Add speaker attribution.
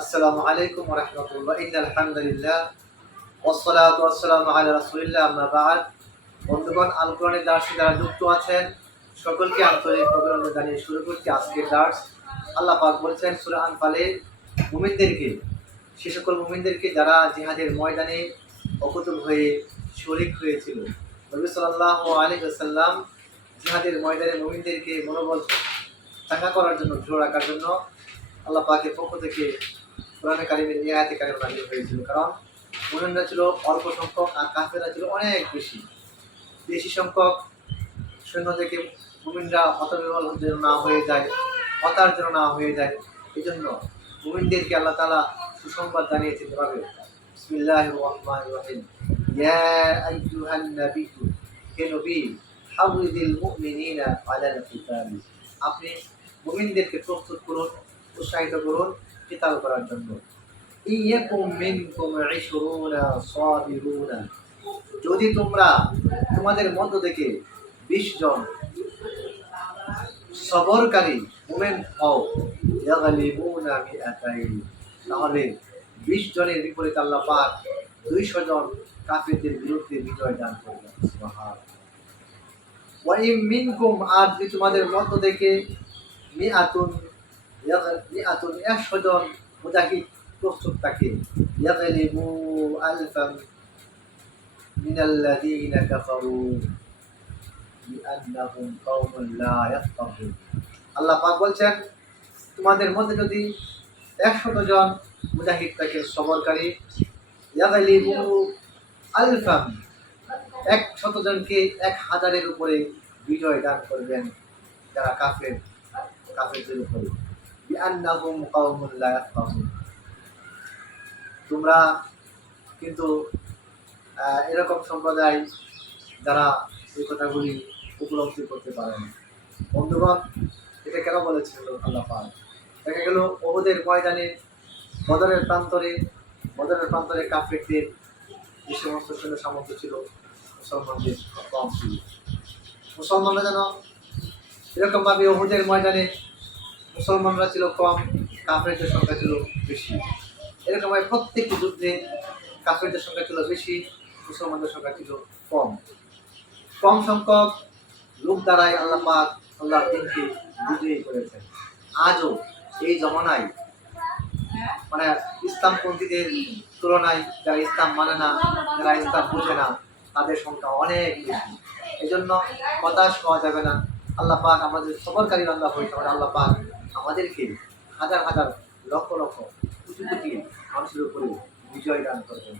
Speaker 1: আসসালামু আলাইকুম রাহমাতুল্লাহ। ইন্নাল হামদুলিল্লাহ ওয়াসসালাতু ওয়াসসালামু আলা রাসূলিল্লাহ, আম্মা বা'দ। বন্ধুগণ আল কোরআনের দার্সে যারা যুক্ত আছেন, সকলকে আন্তরিক অভিনন্দন জানিয়ে শুরু করছি আজকের দার্স আল্লাহ পাক বলছেন সূরা আনফালে মুমিনদেরকে সে সকল মুমিনদেরকে যারা জিহাদের ময়দানে অকুতুব হয়ে শরিক হয়েছিল। নবী সাল্লাল্লাহু আলাইহি ওয়াসাল্লাম জিহাদের ময়দানে মুমিনদেরকে মনোবল চাঙ্গা করার জন্য দৃঢ় রাখার জন্য আল্লাহ পাকের পক্ষ থেকে কোরআনে কারিমের এই আয়াতে কারিম নাজিল হয়েছিল। কারণ মুমিনরা ছিল অল্প সংখ্যক আর কাফেররা ছিল অনেক বেশি। বেশি সংখ্যক সৈন্য থেকে মুমিনরা হতবিহল যেন না হয়ে যায় হতার যেন না হয়ে যায় এই জন্য মুমিনদেরকে আল্লাহ তালা সুসংবাদ জানিয়েছেন এভাবে। বিসমিল্লাহির রহমানির রহিম। ইয়া আইয়ুহান নাবিয়্যু, হে নবী, হাউযিল মুমিনিনা আলাল কিতাল আপনি মুমিনদেরকে প্রস্তুত করুন, উৎসাহিত করুন কিতাল করার জন্য। যদি তোমরা তোমাদের মধ্য থেকে বিশ জন সবরকারী মুমিন হও তাহলে বিশ জনের বিপরীত আল্লাহ পাক দুইশো জন কাফেরদের বিরুদ্ধে বিজয় দান করবেন। আর তোমাদের মধ্য থেকে মিআতুন মিআতুন মুজাহিদ প্রস্তুত থাকে আলফাম আল্লাহ বলছেন, তোমাদের মধ্যে যদি একশত জন মুজাহিদ থাকে সবরকারী আলফাম এক শত জনকে এক হাজারের উপরে বিজয় দান করবেন যারা কাফের, কাফেরদের উপরে। বিআন্নাহুম কওমুন লা তোমরা কিন্তু এরকম সম্প্রদায় যারা এই কথাগুলি উপলব্ধি করতে পারে না। বন্ধুগণ, এটা কেন বলেছিল আল্লাহ পাক? দেখা গেল ওদের ময়দানে, বদরের প্রান্তরে বদরের প্রান্তরে কাফেরদের যে সমস্ত সৈন্য সামর্থ্য ছিল, মুসলমানদের কম ছিল। মুসলমানরা যেন এরকমভাবে ওহুদের ময়দানে মুসলমানরা ছিল কম, কাফেরদের সংখ্যা ছিল বেশি। এরকমভাবে প্রত্যেকটি যুদ্ধে কাফেরদের সংখ্যা ছিল বেশি, মুসলমানদের সংখ্যা ছিল কম। কম সংখ্যক লোক দ্বারাই আল্লাহ পাক আল্লাহ দিনকে বিজয়ী করেছেন। আজও এই জমানায় মানে ইসলামপন্থীদের তুলনায় যারা ইসলাম মানে না, যারা ইসলাম বোঝে না, তাদের সংখ্যা অনেক বেশি। এই জন্য হতাশ হওয়া যাবে না। আল্লাহ পাক আমাদের সবরকারী বান্দা হয়েছে মানে আল্লাহ পাক। আমাদেরকে হাজার হাজার লক্ষ লক্ষ কোটি কোটি মানুষের উপরে বিজয় দান করবেন।